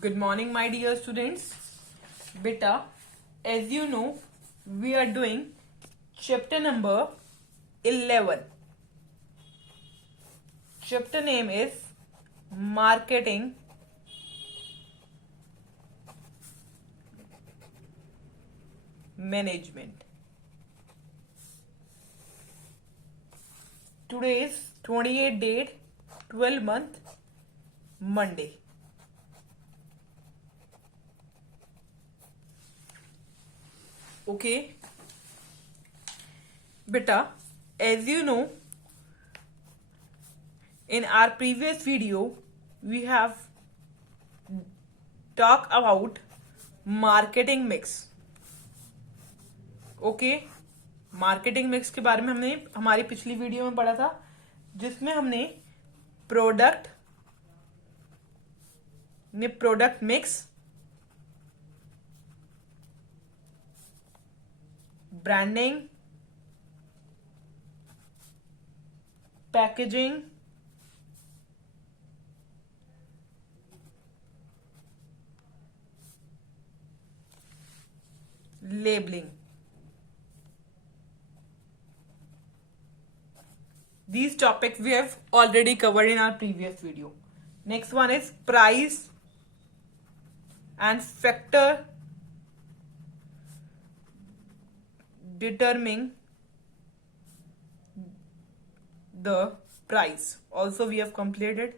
Good morning, my dear students. Beta, as you know, we are doing chapter number 11. Chapter name is Marketing Management. Today is 28 date, 12 month, Monday. Okay, beta, as you know, in our previous video we have talked about marketing mix. Okay, marketing mix के बारे में हमने हमारी पिछली video में पढ़ा था, जिसमें हमने product mix, branding, packaging, labeling. These topics we have already covered in our previous video. Next one is price and factor determining the price. Also we have completed.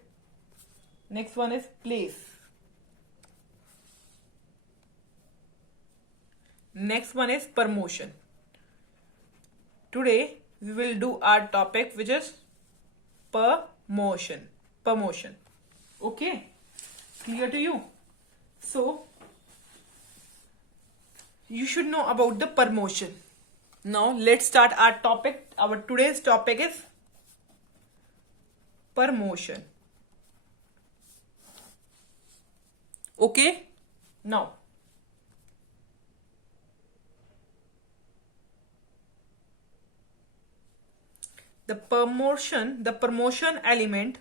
Next one is place. Next one is promotion. Today we will do our topic which is promotion. Okay, clear to you? So you should know about the promotion. Now let's start our topic. Our today's topic is promotion. Okay, now the promotion element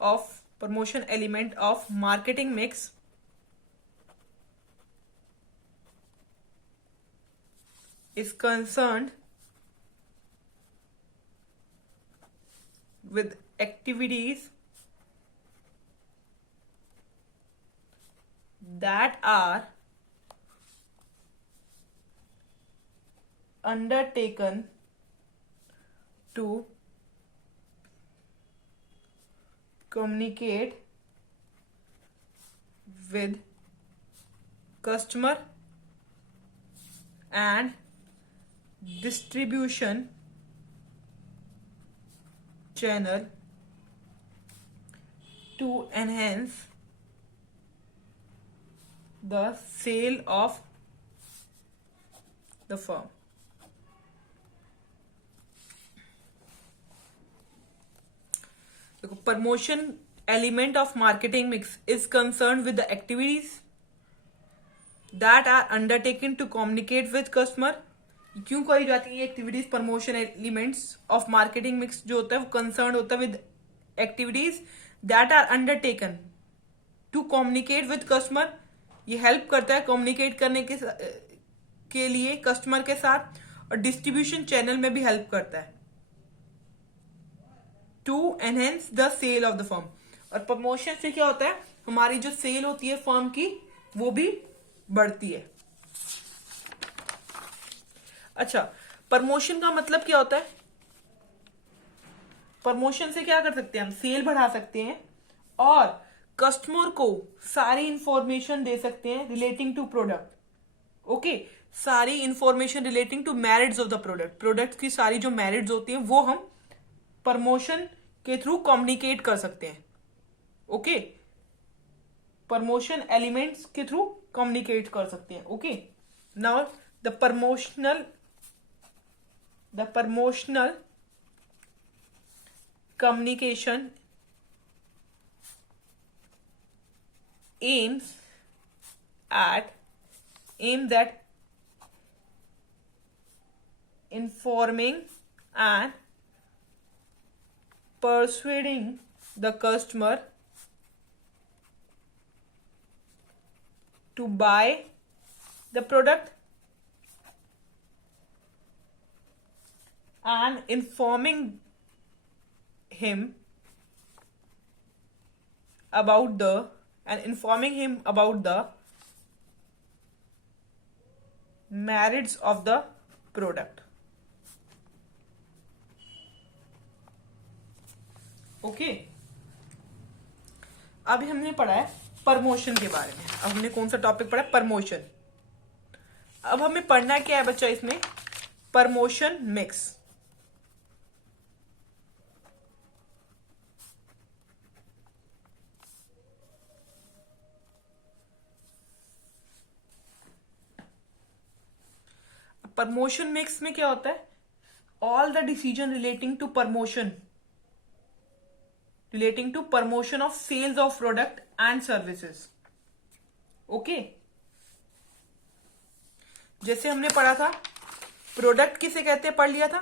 of marketing mix is concerned with activities that are undertaken to communicate with customer and distribution channel to enhance the sale of the firm. The promotion element of marketing mix is concerned with the activities that are undertaken to communicate with customer. क्यों करी जाती है activities? Promotion elements of marketing mix जो होता है वो concern होता है with activities that are undertaken to communicate with customer. ये हेल्प करता है कम्युनिकेट करने के लिए कस्टमर के साथ, और डिस्ट्रीब्यूशन चैनल में भी हेल्प करता है to enhance the sale of the firm. और प्रमोशन से क्या होता है, हमारी जो सेल होती है फर्म की वो भी बढ़ती है. अच्छा, प्रमोशन का मतलब क्या होता है? प्रमोशन से क्या कर सकते हैं हम? सेल बढ़ा सकते हैं और कस्टमर को सारी इंफॉर्मेशन दे सकते हैं रिलेटिंग टू प्रोडक्ट. ओके, सारी information relating to merits of the product की सारी जो मेरिट्स होती हैं वो हम प्रमोशन के थ्रू कम्युनिकेट कर सकते हैं. ओके, प्रमोशन एलिमेंट्स के थ्रू कम्युनिकेट कर सकते हैं. Okay, now the promotional communication aims at informing and persuading the customer to buy the product and informing him about the merits of the product. Okay अभी हमने पढ़ा है promotion के बारे में. अब हमने कौन सा टॉपिक पढ़ा है? प्रमोशन. अब हमें पढ़ना क्या है बच्चा इसमें? Promotion mix. प्रमोशन मिक्स में क्या होता है? All the decision relating to promotion of sales of product and services. Okay, जैसे हमने पढ़ा था प्रोडक्ट किसे कहते हैं, पढ़ लिया था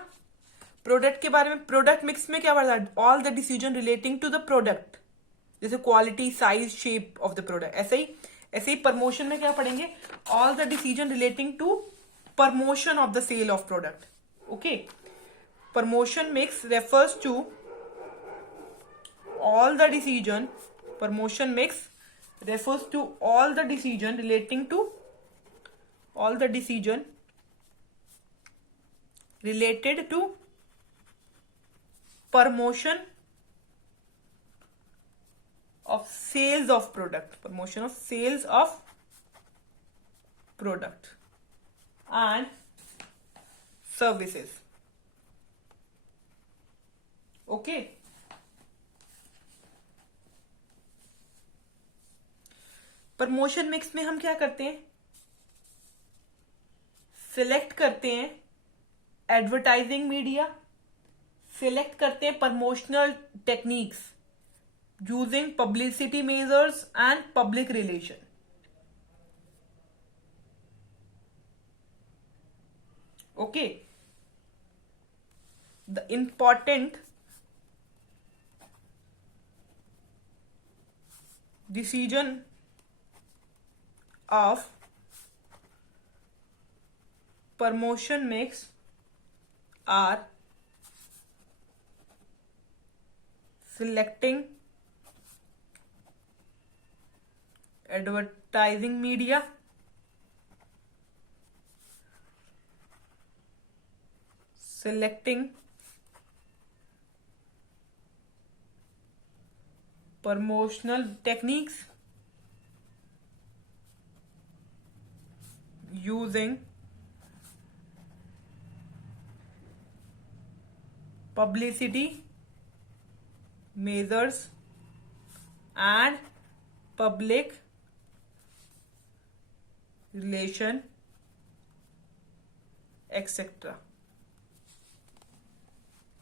प्रोडक्ट के बारे में. प्रोडक्ट मिक्स में क्या पढ़ा था? All the decision relating to the product, जैसे quality, size, shape of the product. ऐसे ही प्रमोशन में क्या पढ़ेंगे? All the decision relating to promotion of the sale of product. Okay, promotion mix refers to all the decision promotion mix refers to all the decision relating to related to promotion of sales of product and services. Okay, promotion mix में हम क्या करते हैं? Select करते हैं advertising media, select करते हैं promotional techniques using publicity measures and public relation. Okay, the important decision of promotion mix are selecting advertising media, selecting promotional techniques using publicity measures and public relation, etc.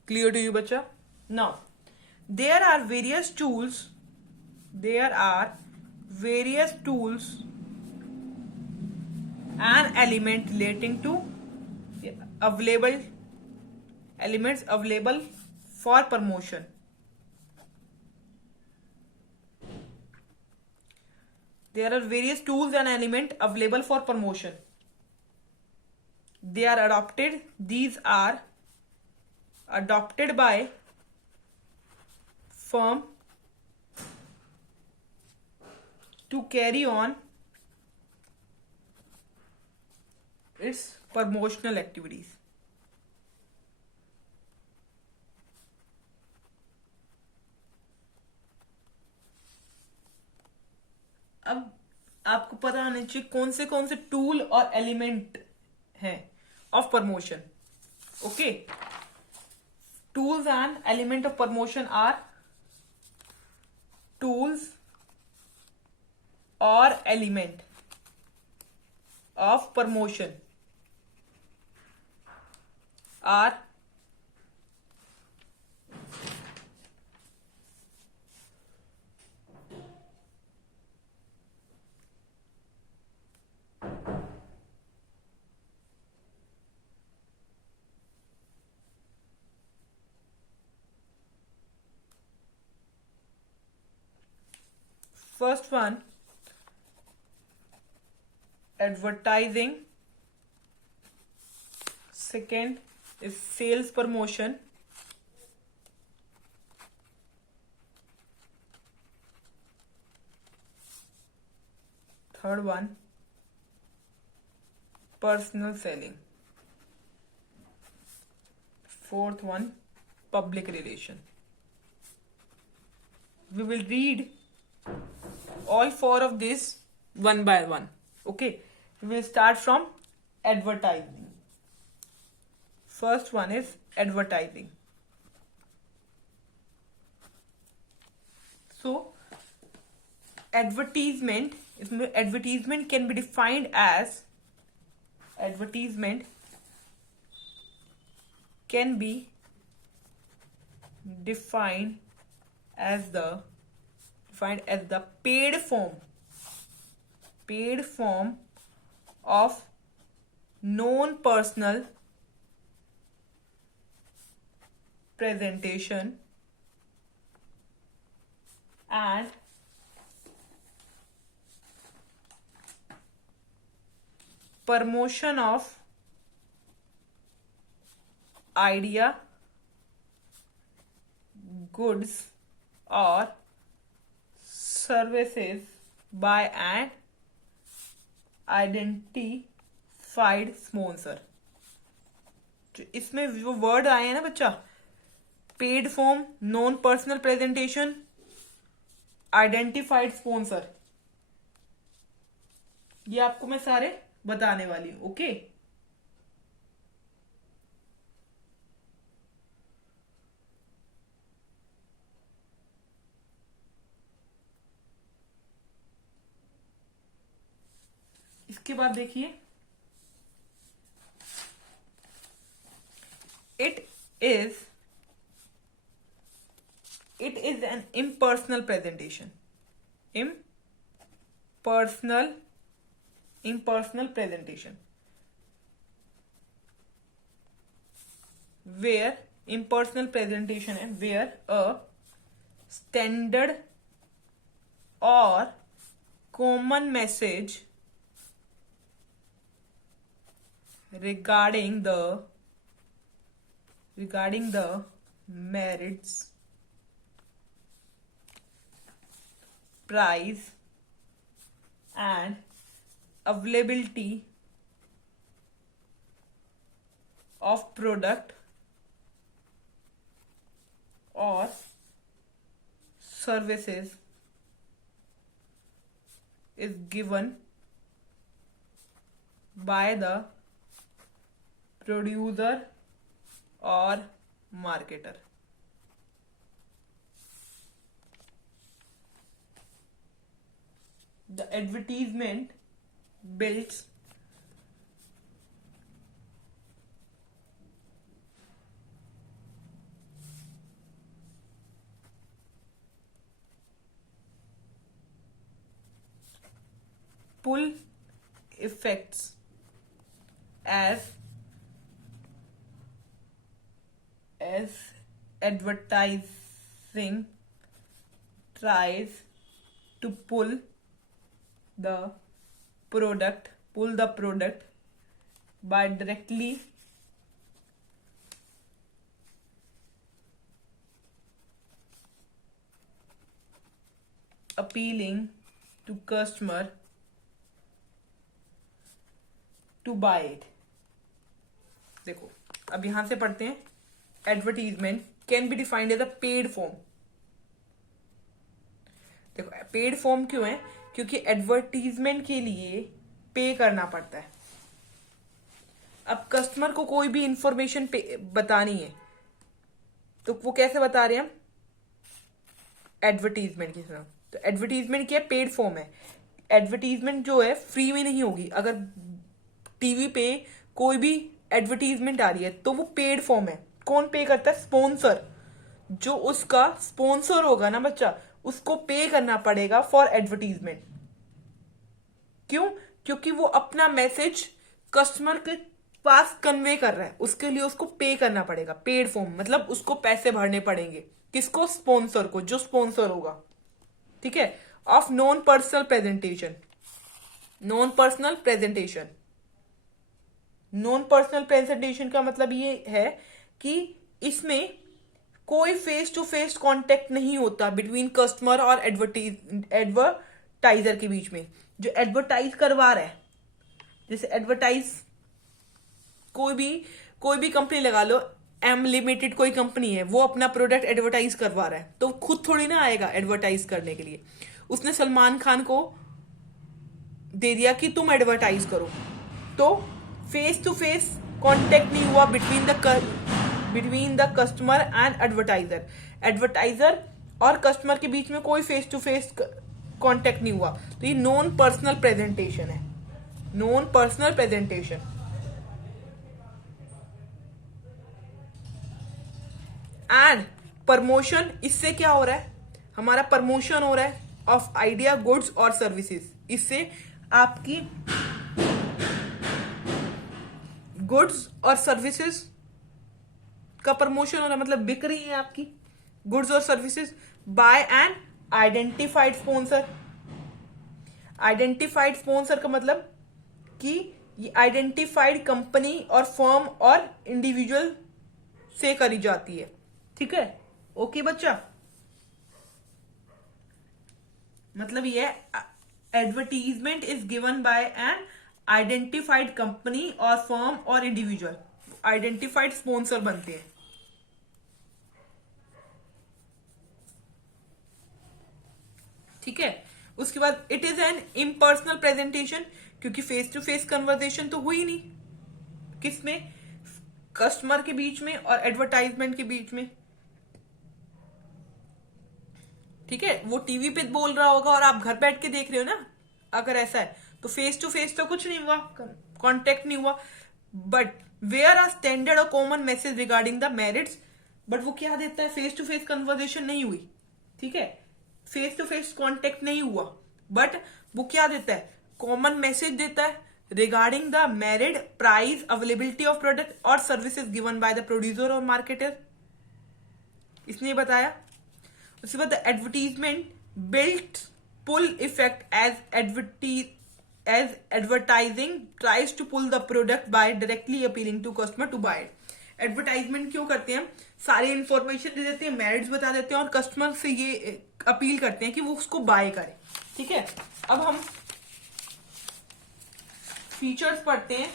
Clear to you, bacha? Now, there are various tools and element relating to elements available for promotion. There are various tools and elements available for promotion. These are adopted by firm to carry on its promotional activities. अब आपको पता होना चाहिए कौन से tool और element हैं of promotion. Okay, tools and element of promotion are tools और element of promotion are first one, advertising. Second is sales promotion. Third one, personal selling. Fourth one, public relation. We will read all four of these one by one. Okay, we will start from advertising. First one is advertising. So advertisement can be defined as the paid form of non-personal presentation and promotion of idea, goods or services by an identified sponsor. जो इसमें जो word आए हैं ना बच्चा, paid form, non personal presentation, identified sponsor, ये आपको मैं सारे बताने वाली हूं. ओके, इसके बाद देखिए, it is an impersonal presentation. Impersonal presentation where a standard or common message regarding the merits, price and availability of product or services is given by the producer or marketer. The advertisement builds pull effects as advertising tries to pull the product by directly appealing to customer to buy it. देखो, अब यहां से पढ़ते हैं. Advertisement can be defined as a paid form. देखो, paid form क्यों है? क्योंकि एडवर्टीजमेंट के लिए पे करना पड़ता है. अब कस्टमर को कोई भी इंफॉर्मेशन बतानी है तो वो कैसे बता रहे हैं हम? एडवर्टीजमेंट की तरह. तो एडवर्टीजमेंट क्या है? पेड फॉर्म है. एडवर्टीजमेंट जो है फ्री में नहीं होगी. अगर टीवी पे कोई भी एडवर्टीजमेंट आ रही है तो वो पेड फॉर्म है. कौन पे करता है? स्पॉन्सर. जो उसका स्पॉन्सर होगा ना बच्चा, उसको पे करना पड़ेगा फॉर एडवर्टीजमेंट. क्यों? क्योंकि वो अपना मैसेज कस्टमर के पास कन्वे कर रहा है, उसके लिए उसको पे करना पड़ेगा. पेड फॉर्म मतलब उसको पैसे भरने पड़ेंगे. किसको? स्पॉन्सर को, जो स्पॉन्सर होगा. ठीक है. Of non personal presentation non personal presentation. Non personal presentation का मतलब ये है कि इसमें कोई फेस टू फेस कांटेक्ट नहीं होता बिटवीन कस्टमर और एडवर्टाइजर के बीच में। जो एडवर्टाइज करवा रहा है, जैसे एडवर्टाइज कोई भी कंपनी लगा लो, एम लिमिटेड कोई कंपनी है, वो अपना प्रोडक्ट एडवर्टाइज करवा रहा है, तो खुद थोड़ी ना आएगा एडवर्टाइज करने के लिए। उसने सलमान खान को दे दिया कि तुम एडवर्टाइज करो, तो फेस टू फेस कांटेक्ट नहीं हुआ between the customer and advertiser. Advertiser और कस्टमर के बीच में कोई फेस टू फेस कांटेक्ट नहीं हुआ, तो ये नॉन पर्सनल प्रेजेंटेशन है। Non personal presentation. And promotion, इससे क्या हो रहा है, हमारा प्रमोशन हो रहा है ऑफ आइडिया, गुड्स और सर्विसेज। इससे आपकी गुड्स और सर्विसेज का प्रमोशन हो रहा है, मतलब बिक रही है आपकी गुड्स और services by an identified sponsor. Identified sponsor का मतलब कि ये आइडेंटिफाइड कंपनी और फर्म और इंडिविजुअल से करी जाती है। ठीक है, ओके बच्चा। मतलब ये advertisement is given by an identified company और फर्म और इंडिविजुअल, आइडेंटिफाइड स्पॉन्सर बनते हैं। ठीक है, उसके बाद it is an impersonal presentation, क्योंकि फेस टू फेस कन्वर्सेशन तो हुई नहीं, किसमें, कस्टमर के बीच में और एडवर्टाइजमेंट के बीच में। ठीक है, वो टीवी पे बोल रहा होगा और आप घर बैठ के देख रहे हो ना, अगर ऐसा है तो फेस टू फेस तो कुछ नहीं हुआ, कांटेक्ट नहीं हुआ। बट वेयर आर स्टैंडर्ड और common message regarding the merits, but वो क्या देता है, फेस टू फेस कन्वर्सेशन नहीं हुई। ठीक है, फेस टू फेस कांटेक्ट नहीं हुआ, बट वो क्या देता है, कॉमन मैसेज देता है regarding the merit, price, availability of product और services given by the producer और मार्केटर, इसने बताया। उसके बाद advertisement built pull effect as advertising tries to pull the product by directly appealing to customer to buy. Advertisement क्यों करते हैं, सारी इंफॉर्मेशन दे देते हैं, मेरिट्स बता देते हैं और कस्टमर से ये अपील करते हैं कि वो उसको बाय करे। ठीक है, अब हम फीचर्स पढ़ते हैं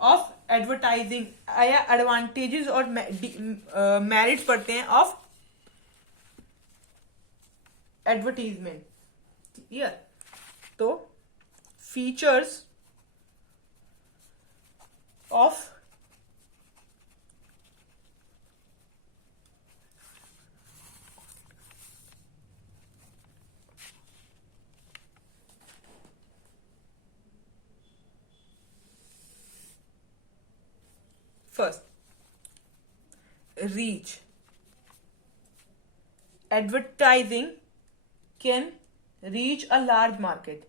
ऑफ एडवर्टाइजिंग या एडवांटेजेस और मेरिट्स पढ़ते हैं ऑफ एडवर्टीजमेंट। क्लियर, तो features of first, reach. Advertising can reach a large market.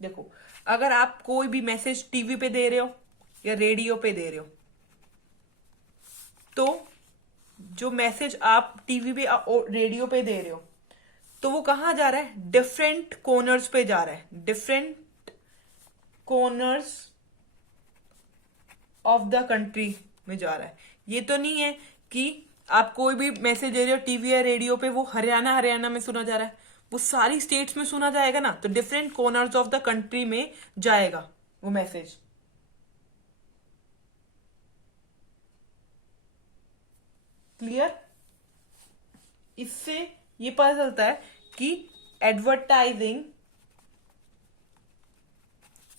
देखो, अगर आप कोई भी मैसेज टीवी पे दे रहे हो या रेडियो पे दे रहे हो, तो जो मैसेज आप टीवी पे रेडियो पे दे रहे हो, तो वो कहाँ जा रहा है, डिफरेंट कॉर्नर्स पे जा रहा है, different corners of the country में जा रहा है। ये तो नहीं है कि आप कोई भी मैसेज दे रहे हो टीवी या रेडियो पे, वो हरियाणा में सुना जा रहा है, वो सारी स्टेट्स में सुना जाएगा ना, तो different corners of the country में जाएगा वो मैसेज। क्लियर, इससे ये पता चलता है कि advertising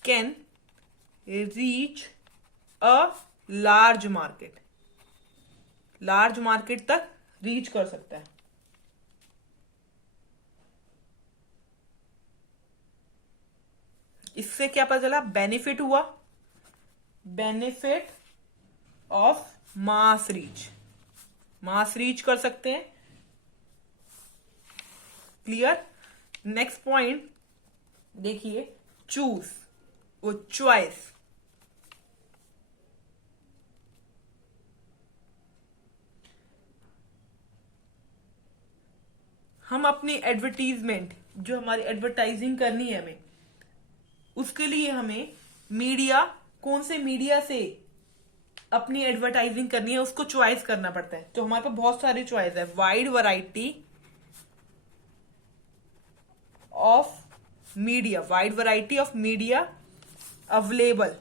can reach a large market, large market तक रीच कर सकता है। इससे क्या पता चला, बेनिफिट हुआ, benefit of mass reach, mass reach कर सकते हैं। क्लियर, नेक्स्ट पॉइंट देखिए, चूज, वो चॉइस। हम अपनी एडवर्टीजमेंट, जो हमारी एडवर्टाइजिंग करनी है हमें, उसके लिए हमें मीडिया, कौन से मीडिया से अपनी एडवर्टाइजिंग करनी है उसको चॉइस करना पड़ता है। तो हमारे पास बहुत सारी चॉइस है, wide variety of media, wide variety of media available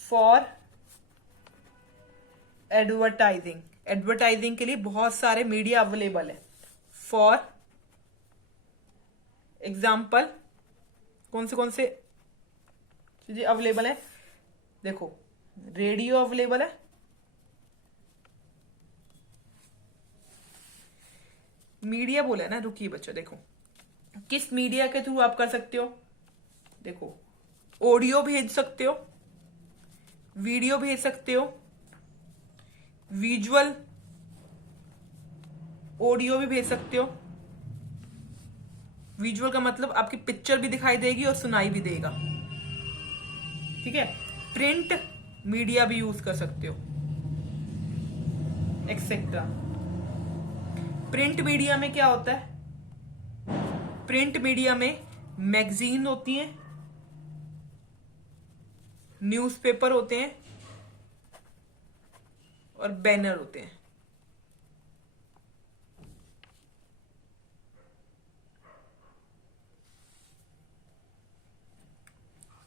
for advertising. Advertising के लिए बहुत सारे मीडिया अवेलेबल है। फॉर एग्जाम्पल कौन से चीजें अवेलेबल है? देखो, रेडियो अवेलेबल है, मीडिया बोला है ना, रुकिए बच्चों, देखो किस मीडिया के थ्रू आप कर सकते हो। देखो, ऑडियो भेज सकते हो, वीडियो भेज सकते हो, विजुअल ऑडियो भी भेज सकते हो। विजुअल का मतलब आपकी पिक्चर भी दिखाई देगी और सुनाई भी देगा, ठीक है। प्रिंट मीडिया भी यूज कर सकते हो, एक्सेट्रा। प्रिंट मीडिया में क्या होता है? प्रिंट मीडिया में मैगजीन होती है, न्यूज़पेपर होते हैं और बैनर होते हैं।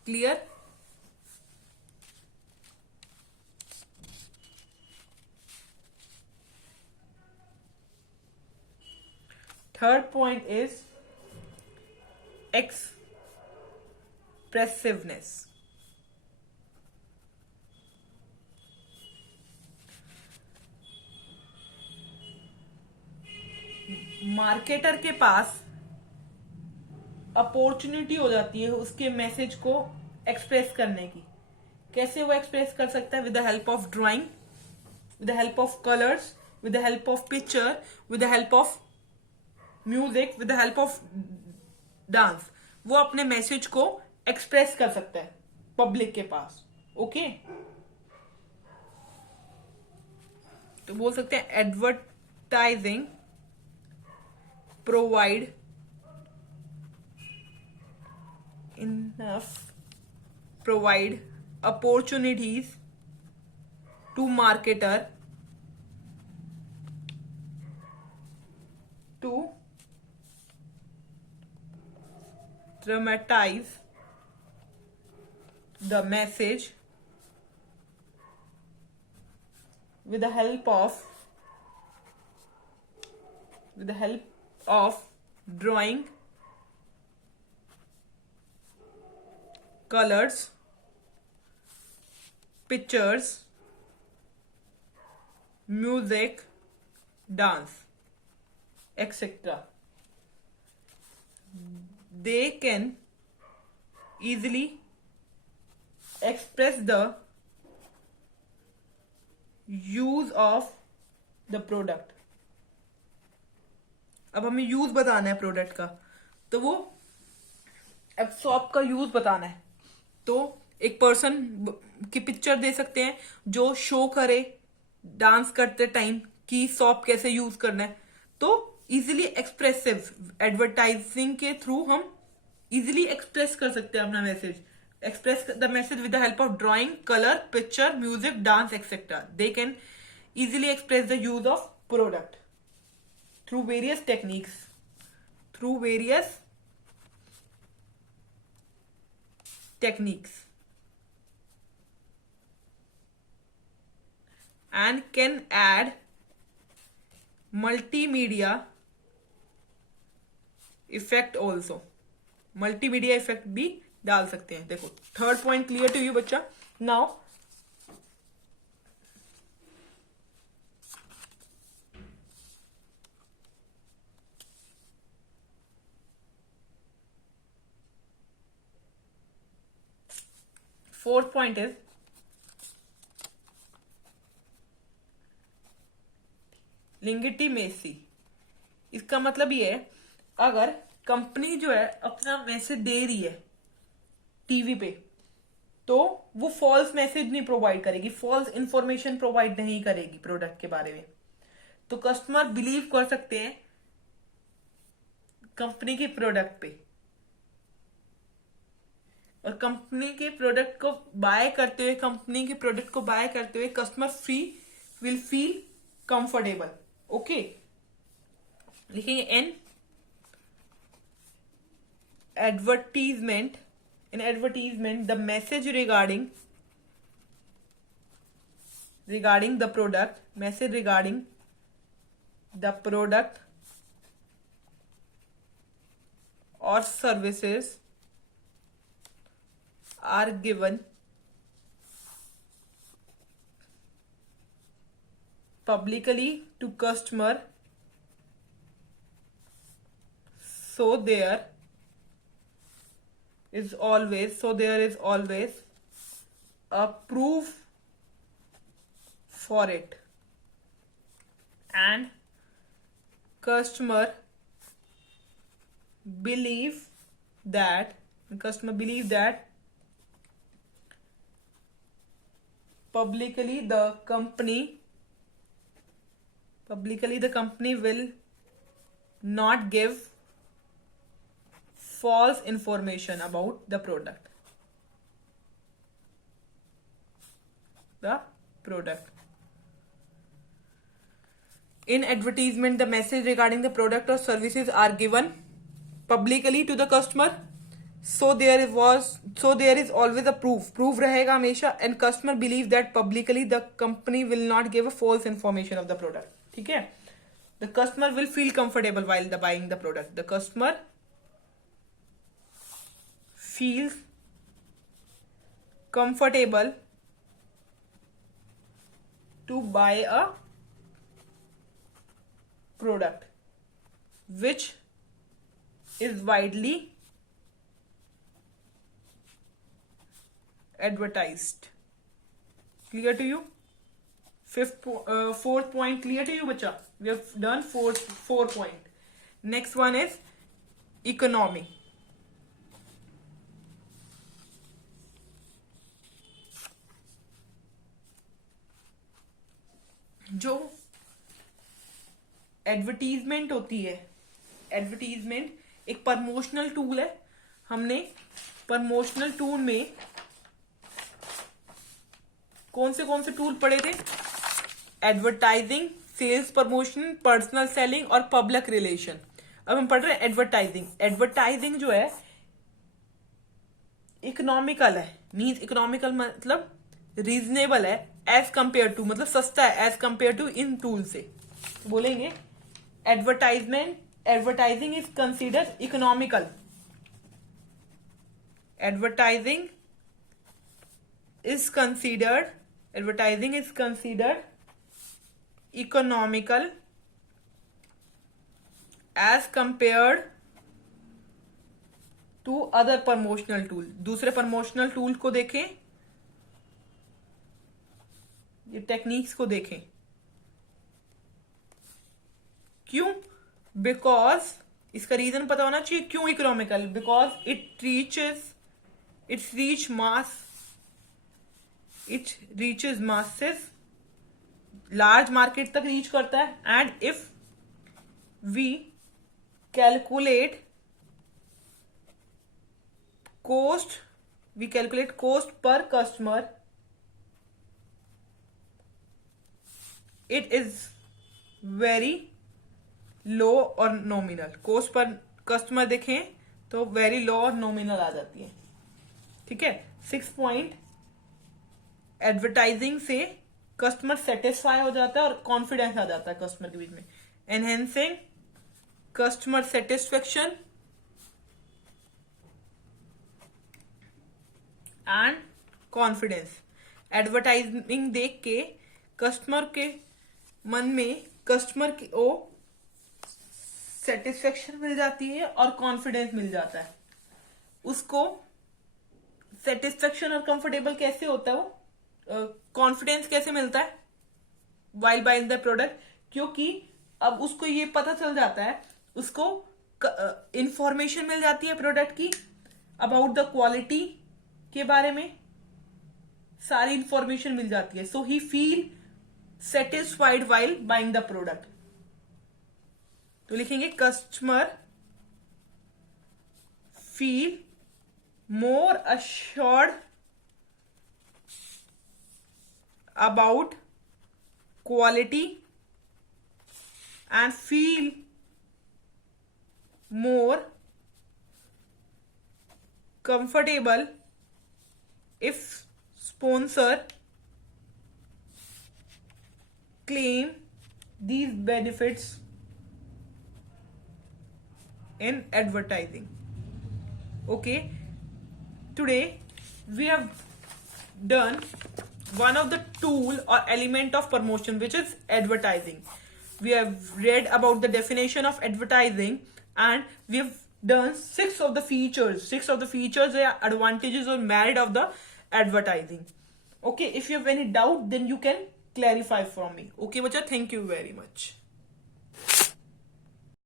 Clear? Third point is expressiveness. Marketer के पास अपॉर्चुनिटी हो जाती है उसके मैसेज को एक्सप्रेस करने की। कैसे वो एक्सप्रेस कर सकता है? With the help of drawing, with the help of colours, with the help of picture, with the help of music, with the help of dance. वो अपने मैसेज को एक्सप्रेस कर सकता है पब्लिक के पास। ओके, तो बोल सकते हैं advertising provide opportunities to marketer to dramatize the message with the help of drawing, colors, pictures, music, dance, etc. They can easily express the use of the product. अब हमें यूज बताना है product का, तो वो अब शॉप का use बताना है, तो एक पर्सन की पिक्चर दे सकते हैं जो शो करे डांस करते टाइम कि शॉप कैसे यूज करना है। तो इजीली एक्सप्रेसिव एडवर्टाइजिंग के थ्रू हम इजीली एक्सप्रेस कर सकते हैं अपना message. Express the message with the help of drawing, colour, picture, music, dance etcetera. They can easily express the use of product through various techniques, and can add multimedia effect also. Multimedia effect भी डाल सकते हैं। देखो, third point clear to you बच्चा? Now fourth point is legitimacy. इसका मतलब ये है, अगर कंपनी जो है अपना मैसेज दे रही है टीवी पे, तो वो फॉल्स मैसेज नहीं प्रोवाइड करेगी, फॉल्स इंफॉर्मेशन प्रोवाइड नहीं करेगी प्रोडक्ट के बारे में। तो कस्टमर बिलीव कर सकते हैं कंपनी के प्रोडक्ट पे, और कंपनी के प्रोडक्ट को बाय करते हुए, कंपनी के प्रोडक्ट को बाय करते हुए customer will feel comfortable. Okay, लिखेंगे N advertisement the message regarding the product, message regarding the product or services are given publicly to customer, so there is always a proof for it, and customer believe that publicly the company will not give false information about the product. In advertisement, the message regarding the product or services are given publicly to the customer, so there is always a proof रहेगा हमेशा, and customer believe that publicly the company will not give a false information of the product. ठीक है, the customer will feel comfortable while buying the product. The customer feels comfortable to buy a product which is widely advertised. Clear to you? Fourth point clear to you, bacha? We have done four point. Next one is economy. जो advertisement होती है, advertisement एक promotional tool है. हमने promotional tool में कौन से tool पढ़े थे? Advertising, sales promotion, personal selling और पब्लिक रिलेशन. अब हम पढ़ रहे हैं एडवर्टाइजिंग. एडवर्टाइजिंग जो है इकोनॉमिकल है, मीन्स इकोनॉमिकल मतलब रीजनेबल है एज कंपेयर टू, मतलब सस्ता है एज कंपेयर टू इन टूल से. तो बोलेंगे advertising is consider economical. Advertising is considered economical as compared to other promotional tool. दूसरे प्रमोशनल टूल को देखें, ये टेक्निक्स को देखें. क्यों? बिकॉज इसका रीजन पता होना चाहिए क्यों economical. Because it reaches masses, large market तक रीच करता है. And if we calculate cost per customer, it is very low और नॉमिनल. कोस्ट पर कस्टमर देखें तो वेरी लो और नॉमिनल आ जाती है. ठीक है. 6 पॉइंट, एडवर्टाइजिंग से कस्टमर सेटिस्फाई हो जाता है और कॉन्फिडेंस आ जाता है कस्टमर के बीच में. Enhancing customer satisfaction and confidence. Advertising देख के कस्टमर के मन में कस्टमर की सेटिस्फेक्शन मिल जाती है और कॉन्फिडेंस मिल जाता है. उसको सेटिस्फेक्शन और कंफर्टेबल कैसे होता है, वो कॉन्फिडेंस कैसे मिलता है वाइल बाइंग द प्रोडक्ट? क्योंकि अब उसको ये पता चल जाता है, उसको इंफॉर्मेशन मिल जाती है प्रोडक्ट की, अबाउट द क्वालिटी के बारे में सारी इंफॉर्मेशन मिल जाती है. So he feel satisfied while buying the product. तो लिखेंगे customer feel more assured about quality and feel more comfortable if sponsor claim these benefits in advertising. Okay, today we have done one of the tool or element of promotion, which is advertising. We have read about the definition of advertising, and we have done six of the features are advantages or merit of the advertising. Okay, if you have any doubt, then you can clarify from me. Okay bacha, thank you very much.